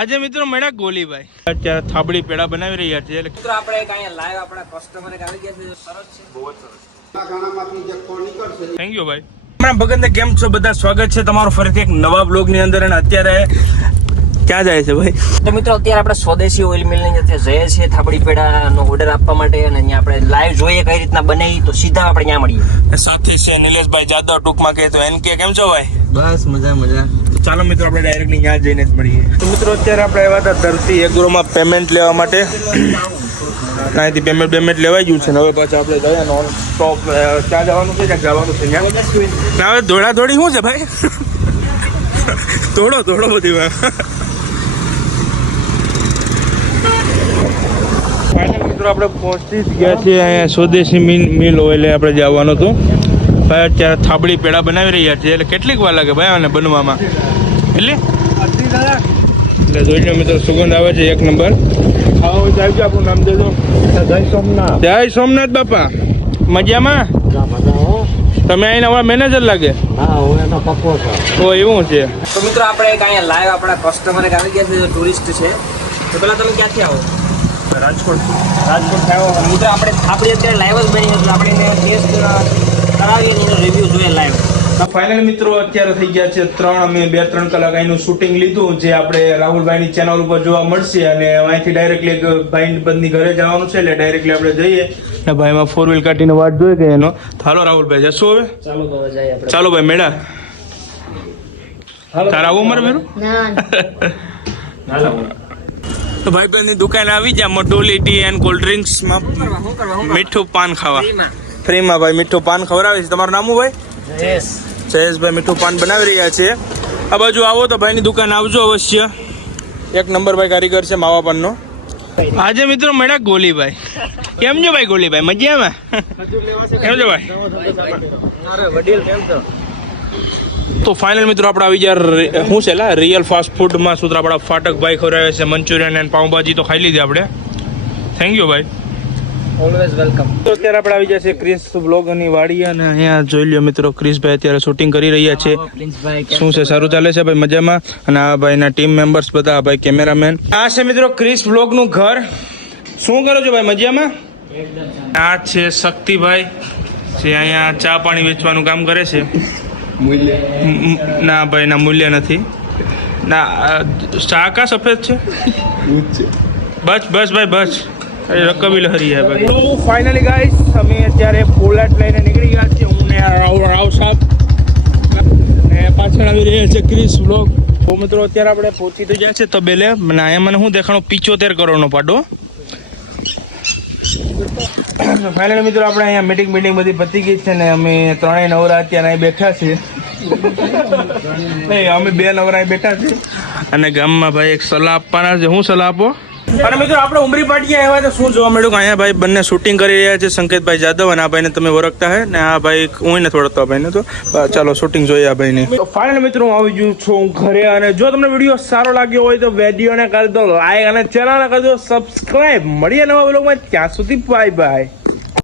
આજે મિત્રો મેળા ગોલીભાઈ અત્યારે થાબડી પેડા બનાવી રહ્યા છે મિત્રો આપણે કાંઈ લાઈવ આપણા કસ્ટમર આવી ગયા છે. સરસ છે, બહુ જ સરસ. થેન્ક યુ ભાઈ. હમણાં ભગત ને કેમ છો બધા? સ્વાગત છે તમારું ફરીથી એક નવા બ્લોગ ની અંદર. અને અત્યારે ક્યાં જાય છે ભાઈ? તો મિત્રો અત્યારે આપણે સ્વદેશી ઓઇલ મિલ ની જઈએ છીએ થાબડી પેડાનો ઓર્ડર આપવા માટે, અને અહીંયા આપણે લાઈવ જોઈએ કઈ રીતના બનાવી, તો સીધા આપણે ત્યાં મળીએ. સાથે છે નિલેશભાઈ જાદવ, ટૂંકમાં કહે તો એનકે. કેમ છો ભાઈ? બસ મજા. ચાલો મિત્રો આપણે ડાયરેક્ટલી ત્યાં જઈને જ મળીએ. તો મિત્રો અત્યારે આપણે આવ્યા હતા ધરતી એગ્રોમાં પેમેન્ટ લેવા માટે. ત્યાંથી પેમેન્ટ લેવાઈ ગયું છે ને હવે પાછા આપણે જઈએ નોન સ્ટોપ. ત્યાં જવાનું છે, ત્યાં જવાનું છે ત્યાં. હવે દોડાદોડી શું છે ભાઈ? દોડો બધી વાર. ફાઇનલ મિત્રો આપણે પહોંચી જ ગયા છીએ અહીંયા સ્વદેશી મિલ ઓઇલે આપણે જવાનું હતું. ભાઈ અત્યારે થાબડી પેડા બનાવી રહ્યા છે. એટલે કેટલીક વાર લાગે ભાઈ આને બનવામાં? એટલે જોઈ લો મિત્રો, સુગંધ આવે છે એક નંબર. આપણું નામ દેજો. જય સોમનાથ બાપા. મજામાં? તમે અહીં નવા મેનેજર લાગે? ઓ એવું છે. તો મિત્રો આપણે કાંઈ લાઈવ આપણા કસ્ટમર આવી ગયા છે, ટુરિસ્ટ છે. તો પેલા તમે ક્યાંથી આવો? રાજકોટ આવ્યો. મિત્રો આપણે અત્યારે લાઈવ જ બની, એટલે આપણે એને ટેસ્ટ કરાવીએ અને રિવ્યુ જોઈએ લાઈવ. ફાઇનલ મિત્રો અત્યારે થઈ ગયા છે 3. અમે 2-3 કલાક અહીંનું શૂટિંગ લીધું, જે આપણે રાહુલભાઈની ચેનલ ઉપર જોવા મળશે. અને અહીંથી ડાયરેક્ટલી ભાઈ બંધની ઘરે જવાનું છે, એટલે ડાયરેક્ટલી આપણે જઈએ. ને ભાઈમાં 4 વ્હીલ કાઢીને વાટ જોઈએ કે એનો. હાલો રાહુલભાઈ, જશું હવે? ચાલો ભાઈ મેળા. તારા આવું મારે મેળું? તો ભાઈ બહેનની દુકાન આવી જાય મટોલી ટી એન્ડ કોલ્ડ ડ્રિંક્સમાં. મીઠું પાન ખાવા ફ્રીમાં ભાઈ મીઠું પાન ખવડાવે છે. તમારું નામ ભાઈ? જયેશભાઈ મીઠું પાન બનાવી રહ્યા છે. આ બાજુ આવો તો ભાઈની દુકાન આવજો અવશ્ય. એક નંબર ભાઈ કારીગર છે માવા પાનનો. આજે મિત્રો મેળા ગોલીભાઈ. કેમ છો ભાઈ ગોલીભાઈ? મજામાં? કેમ છો ભાઈ? તો ફાઇનલ મિત્રો આપણે આવી ગયા શું છે રિયલ ફાસ્ટ ફૂડમાં. સૂત્રાપાડા ફાટકભાઈ ખવડાવે છે મંચુરિયન એન્ડ પાઉંભાજી. તો ખાઈ લીધી આપણે. થેન્ક યુ ભાઈ. Always welcome. તો અત્યારે આપણે આવી ગયા છે ક્રિસ બ્લોગની વાડી. અને અહીંયા જોઈ લ્યો મિત્રો, ક્રિસભાઈ અત્યારે શૂટિંગ કરી રહ્યા છે. શું છે, સારું ચાલે છે ભાઈ? મજામાં? અને આ ભાઈના ટીમ મેમ્બર્સ બધા, ભાઈ કેમેરામેન. આ છે મિત્રો ક્રિસ બ્લોગનું ઘર. શું કરો છો ભાઈ? મજામાં? આ છે શક્તિભાઈ, જે અહીંયા ચા પાણી વેચવાનું કામ કરે છે. ના ભાઈ ના, મૂલ્ય નથી. ના ચા કા સફેદ છે? બસ ભાઈ બસ. રકબી લહરી હે ભાઈ. તો ફાઇનલી ગાઈસ અમે અત્યારે પોલાટ લઈને નીકળી ગયા છીએ. હું ને રાવ સાહેબ ને પાછળ આવી રહ્યા છે ક્રિસ વ્લોગ. તો મિત્રો અત્યારે આપણે પહોંચી તો ગયા છે તબેલે. મને અહીંયા મને શું દેખાણો 75 કરોડનો પાડો. ફાઇનલી મિત્રો આપણે અહીંયા મીટિંગ બધી પતી ગઈ છે ને અમે 3 નવરા અત્યારે અહીં બેઠા છીએ. નહીં, અમે 2 નવરા બેઠા છીએ. અને ગામમાં ભાઈ એક સલાહ આપવાના છે. હું સલાહ આપો? અને મિત્રો આપણે ઉમરી પાટીએ આવ્યા તો શું જોવા મળ્યું કે અહીંયા ભાઈ બંને શૂટિંગ કરી રહ્યા છે. સંકેતભાઈ જાદવ, અને આ ભાઈને તમે ઓળખતા હે ને. આ ભાઈ હું નથી ઓળખતો આ ભાઈને. તો ચાલો શૂટિંગ જોઈએ આ ભાઈની. તો ફાઇનલ મિત્રો હું આવી ગયું છું ઘરે. અને જો તમને વિડીયો સારો લાગ્યો હોય તો વિડીયોને કરી દો લાઈક અને ચેનલને કરી દો સબસ્ક્રાઈબ. મળીએ નવા વ્લોગમાં. ત્યાં સુધી બાય બાય.